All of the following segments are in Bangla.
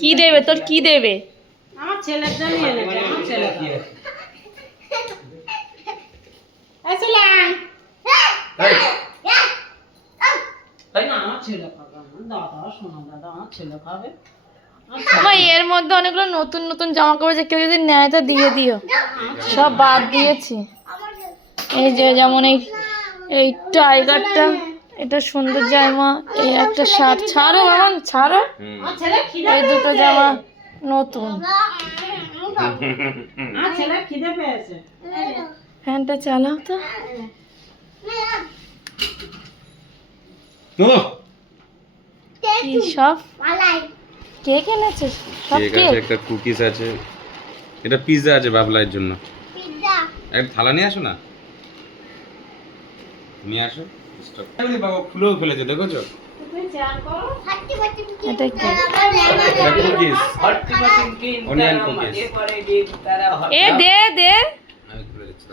কি দেবে তোর, কি দেবে? আমার ছেলের জন্য এনেছে, আমার ছেলে আমার ছেলে খাবে, আমার দাদা শোনা দাদা আমার ছেলে খাবে। আমার এর মধ্যে অনেকগুলো নতুন নতুন জামা কাপড় যে কেউ যদি নেয় তো দিয়ে দিও, সব বাদ দিয়েছি। এই যে যেমন এই টাইগারটা, এটা সুন্দর জামা, এই একটা শার্ট, ছাড়ো বাবা ছাড়ো, এই দুটো জামা নতুন। আমার ছেলে খিদে পেয়েছে। ফ্যানটা চালাও তো। কি সব কেক এনেছে? সব কেক কেক? আছে, একটা কুকিজ আছে, এটা পিৎজা আছে বাবলাইয়ের জন্য। একটা থালা নিয়ে আসো না, নিয়ে আসো। বাবা খুলেও ফেলেছে, দেখেছো? এটা কি? এটা কুকিজ, অনিয়ন কুকিজ। এ দে দে। আমি খুলে দিচ্ছি।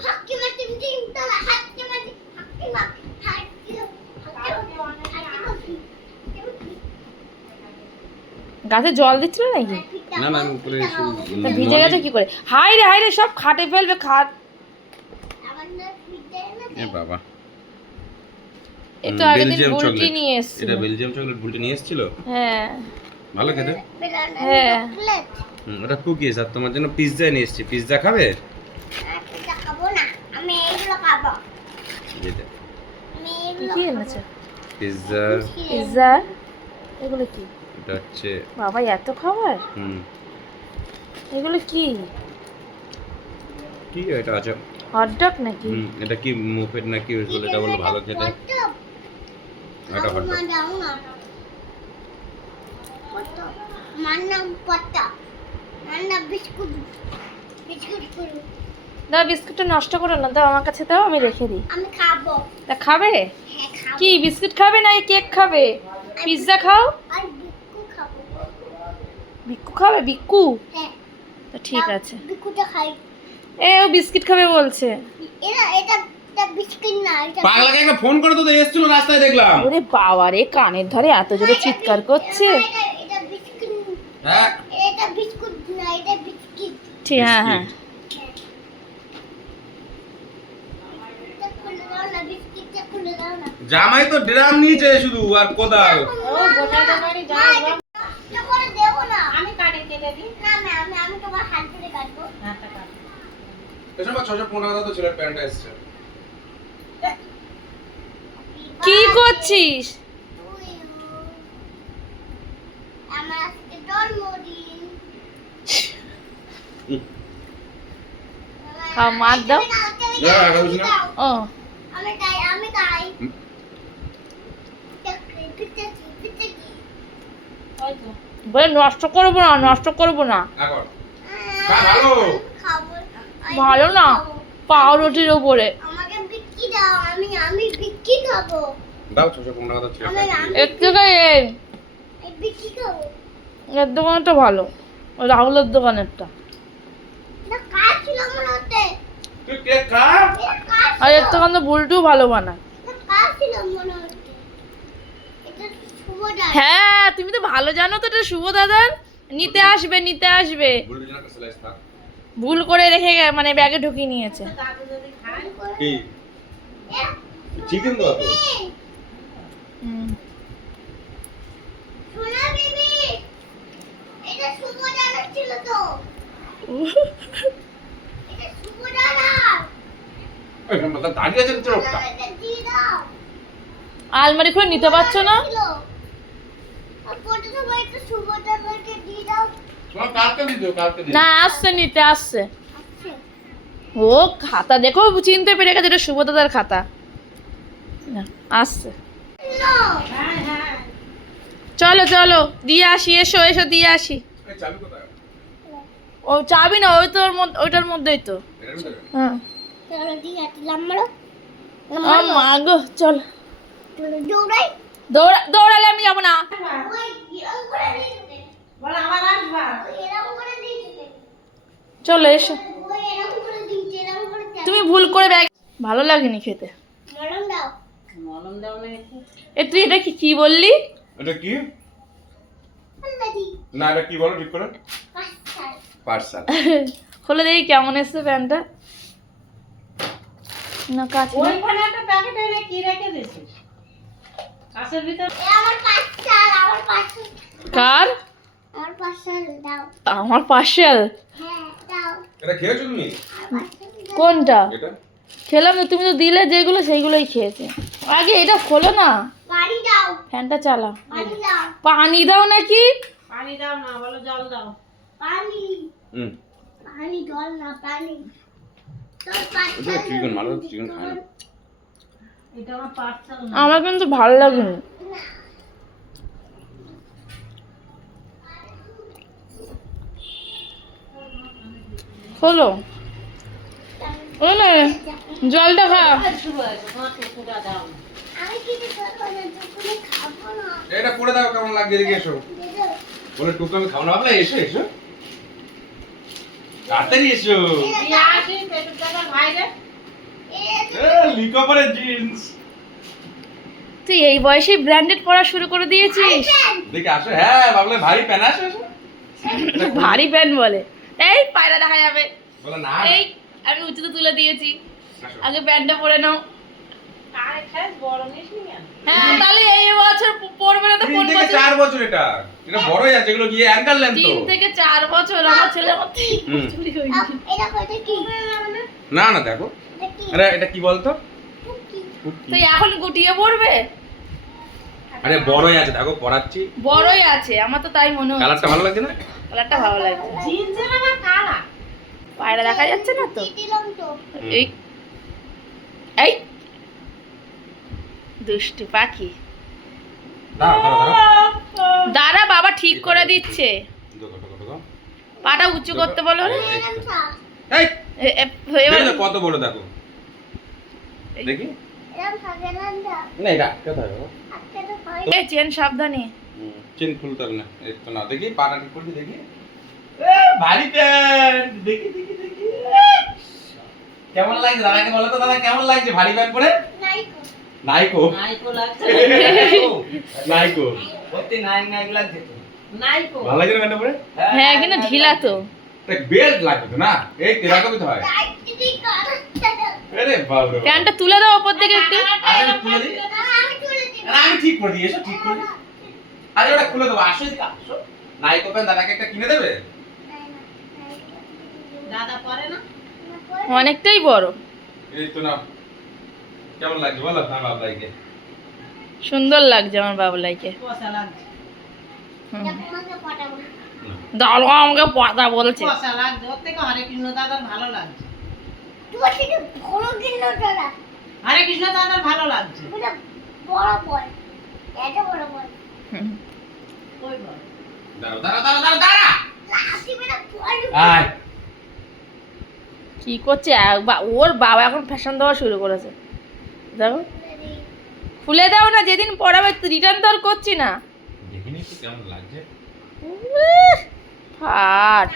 গাছে জল দিচ্ছিল নাকি? না না, আমি উপরে তা ভিজে গেছে কি করে? হাই রে সব খাটে ফেলবে, খাট। এ বাবা, এই তো আগের দিন বেলজিয়াম বুলটি চকলেট। নিয়ে এসেছিল। এটা বেলজিয়াম চকলেট বুলটি নিয়ে এসেছিল। হ্যাঁ ভালো খেতে। হ্যাঁ। ওটা কুকিজ, আর তোমার জন্য পিৎজা নিয়ে এসেছি। পিৎজা খাবে? এই যে, কি এনেছে? পিৎজা। পিৎজা? এগুলো কি? এটা হচ্ছে বাবা এত খাবার, এগুলো কি? কি এটা আছে? হটডগ নাকি? এটা কি মুফেট নাকি বলে, এটা বলে ভালো খেতে। এটা হট ডগ। দাও বিস্কুটটা নষ্ট করো না, দাও আমার কাছে দাও, আমি রেখে দিই। আমি খাবো। তা খাবে? হ্যাঁ খাবো। কি বিস্কুট খাবে না কেক খাবে? পিৎজা খাও? আর বিক্কু খাবো। বিক্কু খাবে? বিক্কু? হ্যাঁ। তা ঠিক আছে। বিক্কুটা খাই। এ ও বিস্কিট খাবে বলছে। এটা বিস্কিট না, এটা পাগলাকে একটা ফোন করে তো এসেছিল রাস্তায় দেখলাম। ওরে বাবা রে, কানের ধরে এত জোরে চিৎকার করছে। এটা বিস্কিট। হ্যাঁ এটা বিস্কুট না, এটা বিস্কিট। ঠিক, হ্যাঁ হ্যাঁ। এটা খুলে দাও না, বিস্কিটটা খুলে দাও না। জামাই তো ড্রাম নিয়েছে শুধু, আর কোদাল। ও গোটা দোকানে যাও। এটা করে দেবো না। আমি কাটে কেটে দিই। না না, আমি তোমার হাত ধরে কাটবো। হাতটা কাট। এসব 615 তো ছেলের প্যান্টটা এসেছে। কি করছিস? আমার আজকে জন্মদিন। খাও, মার দাও। ও আমি তাই। ওই তো। বলে নষ্ট করবো না, নষ্ট করবো না। এখন ভালো। খাবো। ভালো না, পাউরুটির উপরে। আমাকে বিক্কি দাও, আমি বিক্কি খাবো। দাও 615 তো ছেলে। এর থেকে এই বিক্কি খাবো। এর দোকানটা ভালো, ওই রাহুলের দোকানেরটা। না কাজ ছিল মনে হচ্ছে। তুই কেক খা। এটা কাজ আর এর দোকান তো বুলটুও ভালো বানায়। কাজ ছিল মনে হচ্ছে। এটা শুভদা। হ্যাঁ তুমি তো ভালো জানো তো, এটা শুভ দাদার। নিতে আসবে, নিতে আসবে। বলবি না একটা স্লাইস থাক। ভুল করে রেখে মানে ব্যাগে ঢুকিয়ে নিয়েছে। দাদু যদি খায়। কি চিকেন দাও তো। হুম। সোনা বেবি। এটা শুভদার ছিল তো। এটা শুভদার। এই মতলব দাঁড়িয়ে আছে তো লোকটা। এটা দিয়ে দাও। আলমারি খুলে নিতে পারছো না? ফটো সবাই একটু শুভদাকে দিয়ে দাও। তোমার কালকে দিও, কালকে দিও। না আসছে, নিতে আসছে। আচ্ছা। ও খাতা দেখো, চিনতে পেরে গেছে এটা শুভ দাদার খাতা। না আসছে। হ্যাঁ হ্যাঁ। চলো চলো দিয়ে আসি, এসো এসো দিয়ে আসি। এই চাবি কোথায়? ও চাবি না, ওই তো ওইটার মধ্যেই তো। এর ভিতরে? হ্যাঁ। চলো দিয়ে হাঁটি লাম্বারো। ও মা গো, চল। দৌড়াই। দৌড়ালে আমি যাবো না। ওই এরকম করে দিতে। বল আবার আসবা। ওই এরকম করে দিতে। চলো এসো। ওই এরকম করে দিতে, এরকম করে দিতে। তুমি ভুল করে ব্যাগ, ভালো লাগেনি খেতে। মলম দাও। মলম দাও না একটু। এ তুই এটা কি কি বললি? এটা কি? না এটা কি বলো ঠিক করে? পাঁচটার। পার্সাল। খুলে দেখি কেমন এসছে প্যান্টটা। না কাছে না। ওইখানে একটা প্যাকেট এনে কি রেখে দিয়েছিস কাছের ভিতর? এ আমার পাঁচটার, আমার পাঁচটার। কার? আমার পাঁচটার দাও। আমার পার্সেল। হ্যাঁ, দাও। এটা খেয়েছো তুমি? আমার পাঁচটার দাও। কোনটা? এটা? খেলাম তো, তুমি তো দিলে যেগুলো সেইগুলোই খেয়েছে। আগে এটা খোলো না, পানি দাও, ফ্যানটা চালা। পানি দাও, পানি দাও নাকি? পানি দাও না, বলো জল দাও। পানি। হুম। পানি জল না, পানি। তোর ওটা পাঁচটার চিকেন ভালো চিকেন খায় না। এটা আমার পার্সেল না। আমার কিন্তু ভালো লাগেনি। খোলো। ও না, জলটা খা। শুরু হয়েছে, তোমার টুকুটা দাও না। আমি কিছু করবো না, দুপুরে খাবো না। এটা করে দাও কেমন লাগছে দেখে এসো। দে দাও। বলে টুকু আমি খাবো না ভাবলে এসো এসো। তাড়াতাড়ি এসো। দিয়ে আসি পেটুক দাদার বাইরে। লিকো পরে জিন্স। তুই এই বয়সে ব্র্যান্ডেড পরা শুরু করে দিয়েছিস? দেখে আসো হ্যাঁ ভাবলে ভারী প্যান আসো এসো। ভারী প্যান্ট বলে। এই পায়রা দেখা যাবে। বলে না এই আমি উঁচুতে তুলে দিয়েছি, আসো। আগে প্যান্টটা পরে নাও। আর খাস বড় নিস নি কেন? হ্যাঁ তাহলে এই বছর পরবে না তো 3 কোন থেকে বছর? 4 বছর এটা। এটা বড়ই আছে এগুলো গিয়ে অ্যাঙ্কার লেন্থ তো। 3 থেকে 4 বছর আমার ছেলে আমার হুম। চুরি হয়েছে। এটা কইতে কি? না না দেখো। এটা কি? আরে এটা কি বলতো? কুকি। তুই এখন গুটিয়ে পড়বে? আরে বড়ই আছে দেখো পড়াচ্ছি। বড়ই আছে, আমার তো তাই মনে হচ্ছে। কালারটা ভালো লাগছে না? কালারটা ভালো লাগছে। জিন্সের আবার কালা। পায়রা দেখা যাচ্ছে না তো? কি দিলাম তো? এই এই দুষ্টু পাখি। দাঁড়াও দাঁড়াও দাঁড়াও। দাঁড়া, বাবা ঠিক করে দিচ্ছে। দেখো দেখো দেখো। পাটা উঁচু করতে বলো না। এরকম থাক। এই এবার দেখো কত বড় দেখো। দেখি। এরকম থাকে না এটা। না এটা কোথায় বাবা? আজকে তো হয়। এই চেন সাবধানে। চেন খুলতে হবে না। এই তো না দেখি পাটা ঠিক করবি দেখি। ভারী প্যান্ট দেখি দেখি দেখি। কেমন লাগছে দাদাকে বলো তো দাদা কেমন লাগছে ভারী প্যান্ট পরে? নাইকো। নাইকো নাইকো লাগছে। নাইকো সত্যি নায়ক নায়ক লাগছে তো। নাইকো। ভালো লাগছে না প্যান্টটা পরে? হ্যাঁ কিন্তু ঢিলা তো। বেল্ট লাগবে তো না এই তেরাকমই তো হয়। টাইট দিবি কর। আরে বাপ রে প্যান্টটা তুলে দাও উপর থেকে একটু। আরে তুলে দিই আমি তুলে দিব। না আমি ঠিক করে দিই এসো ঠিক করে দিই। আরে ওটা খুলে দেবো আসো এদিকে আসো নাইকো প্যান্ট দাদাকে একটা কিনে দেবে? দাদা পরে না? অনেকটাই বড়। এই তো না কেমন লাগছে বলো আমার বাবলাইকে? সুন্দর লাগছে আমার বাবলাইকে। কষা লাগছে। তোমাকে পটাবো। দাঁড়ো, আমাকে কথা বলছে। কষা লাগছে। ওর থেকে হরে কৃষ্ণ দাদার ভালো লাগছে। তোমার থেকে বড় কিলো দাদা। হরে কৃষ্ণ দাদার ভালো লাগছে। এটা বড় বল। এটা বড় বল। হুম। ওই বল। দাঁড়াও দাঁড়াও দাঁড়াও দাঁড়াও দাঁড়া লাঠি মেরে বল। আয় কি করছে ওর বাবা এখন ফ্যাশন দেওয়া শুরু করেছে। দেখো, খুলে দাও না, যেদিন পড়াবে রিটার্ন তো আর করছি না। দেখিনি তো কেমন লাগছে উহ, ফাট।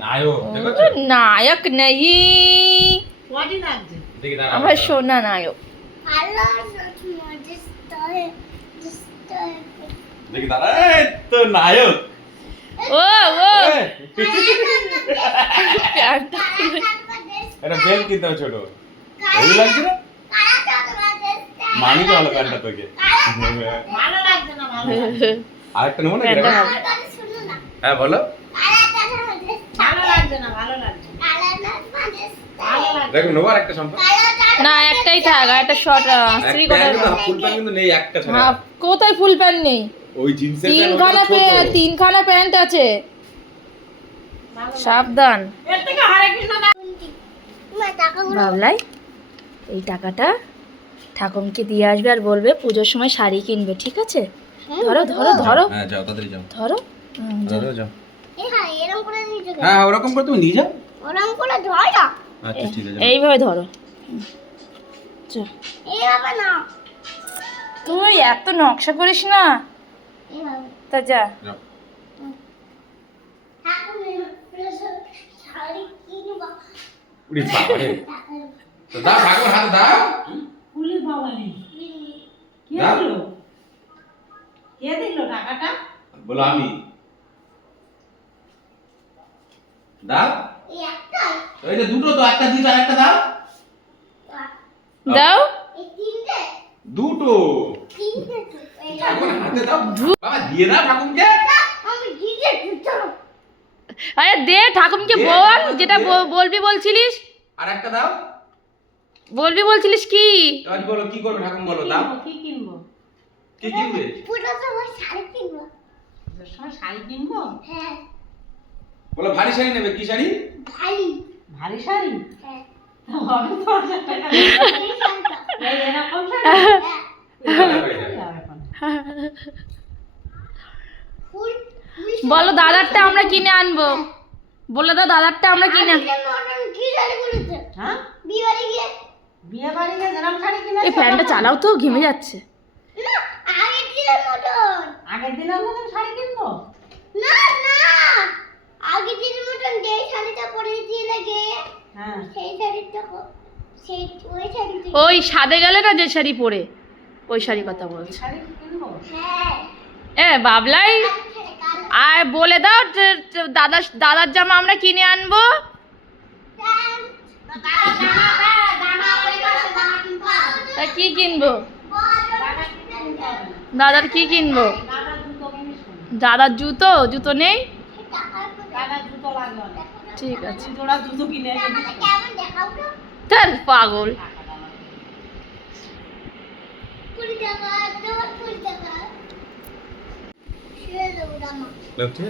নায়ক ও, দেখো নায়ক নেই, কটি লাগছে? দেখি দাঁড়াও আমার সোনা নায়ক। আল্লাহ জিস্তায় জিস্তায়। দেখি দাঁড়া এই তো নায়ক ও ও এই, প্যান্টটা খুলে- এটা বেল কিনতে হবে ছোট হেভি লাগছে না মানি তো ভালো প্যান্টটা তোকে ভালো লাগছে না ভালো লাগছে। আরেকটা নেবো না প্যান্টটা কিরকম? ভালো। হ্যাঁ বলো ভালো লাগছে না ভালো লাগছে। ভালো লাগছে। দেখো নেবো আরেকটা সম্পর্ক না একটাই থাক, আর একটা শর্ট স্ত্রী কোথায়? ফুল প্যান্ট কিন্তু নেই একটা ছাড়া হ্যাঁ, কোথায় ফুল প্যান্ট নেই? ওই জিন্সের তিনখানা প্যান্ট আছে, ভালো লাগছে। সাবধান। এর থেকে হরে কৃষ্ণ দাদা বাবলাই, এই টাকাটা ঠাকুমকে দিয়ে আসবে আর বলবে পুজোর সময় শাড়ি কিনবে, ঠিক আছে? ধরো ধরো ধরো হ্যাঁ যাও তাড়াতাড়ি যাও ধরো। যাও। যাও এরকম করে নিয়ে যাবে। হ্যাঁ ওরকম করে তুমি নিয়ে যাও ওরকম করে ধর না। আচ্ছা ঠিক আছে এইভাবে ধরো। চল। এইভাবে না। তুই এত নকশা করিস না, এইভাবে। তা যা। যাও শাড়ি কিনবো। উড়ি বাবা রে তো দাও ঠাকুর হাতে দাও ফুলি বাবালি। কে দাও। দিল? কে দিল টাকাটা? বলো আমি দাও এই একটা ওই যে দুটো তো, একটা দিস আর একটা দাও। দাও। এই তিনটে দুটো তিনটে তো এই ঠাকুর হাতে দাও বাবা, দিয়ে দাও ঠাকুরকে। আমি দিতে দিতে আরে দে ঠাকুমকে বল, যেটা বলবি বলছিলিস। আর একটা দাও। বলবি বলছিলিস কি? এবার বলো কি করবে ঠাকুর, বলো দাও। কি কিনবো? কি কিনবে? পুরো সময় শাড়ি কিনবো। পুজোর সময় শাড়ি কিনবো? হ্যাঁ বলো ভারী শাড়ি নেবে। কি শাড়ি? ভাই ভারী শাড়ি? হ্যাঁ হবে তো 1000 টাকা। এই শাড়িটা এই এরকম শাড়ি? হ্যাঁ এখন। ফুল বলো দাদারটা আমরা কিনে আনবো। বলে দাও দাদারটা আমরা কিনে মটন কি শাড়ি বলেছে হ্যাঁ? বিয়ে বাড়ি গিয়ে বিয়ে বাড়ি গিয়ে যেরকম শাড়ি কিনে এই ফ্যানটা চালাও তো, ঘেমে যাচ্ছে। না আগের দিনের মটন আগের দিনের মতন শাড়ি কিনবো? না না আগের দিনের মটন যে শাড়িটা পরেছিলে গে হ্যাঁ। সেই শাড়িটা সেই ওই শাড়িটা ওই সাদে গেলে না যে শাড়ি পরে, ওই শাড়ি কথা বলছি। শাড়ি কিনবো? হ্যাঁ বাবলাই আর বলে দাও দাদার জামা আমরা কিনে আনবো। তা কি কিনবো? দাদার কি কিনবো? দাদার জুতো কিনিস না? দাদার জুতো? জুতো নেই? দাদার জুতো লাগবে না। ঠিক আছে। 2 জোড়া জুতো কিনে এনে দিস। কেমন দেখাও তো তার পাগল। 20 টাকা তোমার 20 টাকা শুয়ে দেবো দামা ঠিক আছে।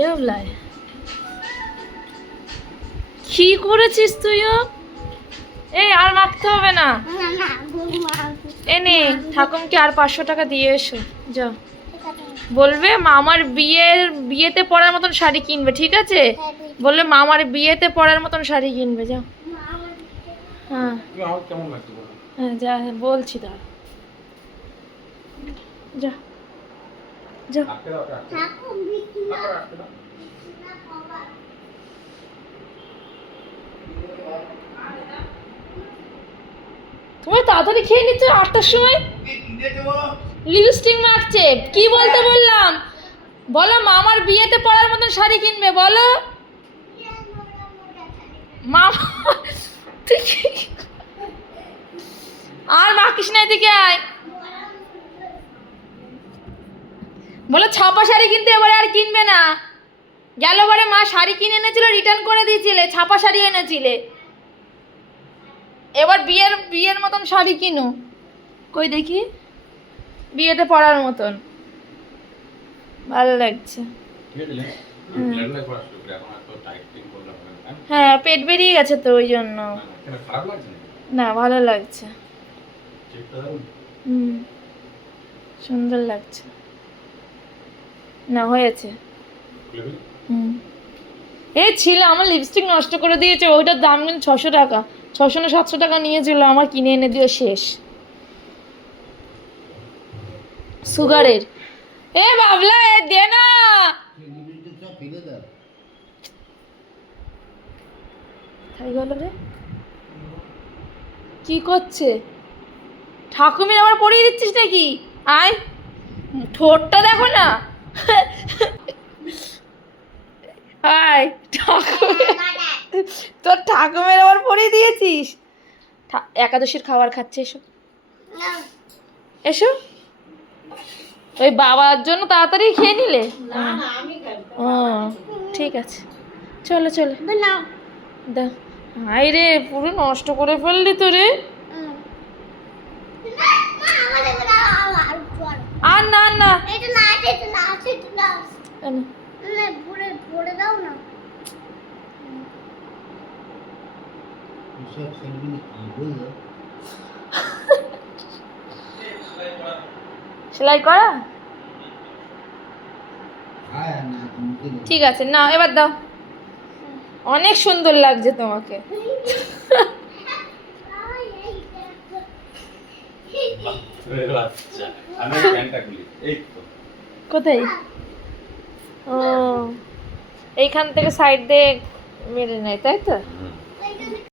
এ বাবলাই কি করেছিস তুইও? এই আর মাখতে হবে না। না না গুরমা এনে ঠাকুমকে আর 500 টাকা দিয়ে এসো যাও। ঠিক আছে বলবে মামার বিয়েতে পরার মতন শাড়ি কিনবে, ঠিক আছে? বললে মামার বিয়েতে পরার মতন শাড়ি কিনবে, যাও। হ্যাঁ তুমি আমার কেমন লাগছে বলো? হ্যাঁ যা বলছি দাঁড়া, যা যা। রাখতে দাও, রাখতে দাও। ঠাকুর বিক্রি না রাখতে দাও। না বাবা তুমি তাড়াতাড়ি খেয়ে নিচ্ছ 8টার সময়। লিপস্টিক মাখছে। কি বলতে বললাম? বলো মামার বিয়েতে পরার মতন শাড়ি কিনবে, বলো। মামা তুই আর মাখিস না, এদিকে আয়। বলো ছাপা শাড়ি কিনতে এবারে আর কিনবে না। গেলবারে মা শাড়ি কিনে এনেছিল, রিটার্ন করে দিয়েছিলে, ছাপা শাড়ি এনেছিলে। এবার বিয়ের মতন শাড়ি কিনো। কই দেখি, বিয়েতে পরার মতন ভালো লাগছে। ঠিক আছে, লেনটা করা শুরু করে এখন এত টাইট ফিট করলাম না। হ্যাঁ পেট বেরিয়ে গেছে তো ওই জন্য। কেন খারাপ লাগছে না? না ভালো লাগছে। চেকটা দাও। সুন্দর লাগছে না, হয়েছে। খুলে ফেলি? এই ছিল আমার লিপস্টিক নষ্ট করে দিয়েছে, ওইটার দাম কিন্তু 600 টাকা, 600 না 700 টাকা নিয়েছিল, আমার কিনে এনে দিও শেষ। সুগারের। এ বাবলা এ দে না। কোথায় গেল রে? কি করছে? ঠাকুমির আবার পরিয়ে দিচ্ছিস নাকি? আয়, ঠোঁটটা দেখো না। আয় ঠাকুর, তোর ঠাকুমের আবার পরিয়ে দিয়েছিস। একাদশীর খাবার খাচ্ছে, এসো না এসো। ওই বাবার জন্য তাড়াতাড়ি খেয়ে নিলে? না না আমি খাবো। ও ঠিক আছে, চলো চলো না দা। হাই রে, পুরো নষ্ট করে ফেললি তো রে। আর না না এটা না এটা না এটা না কেন? না ভরে দাও না সেলাই করা? ঠিক আছে না, এবার দাও। অনেক সুন্দর লাগছে তোমাকে। আচ্ছা, আমি প্যান্টটা খুলি। এই তো। কোথায়? ও এইখান থেকে সাইড দিয়ে মেরে নেয়, তাই তো?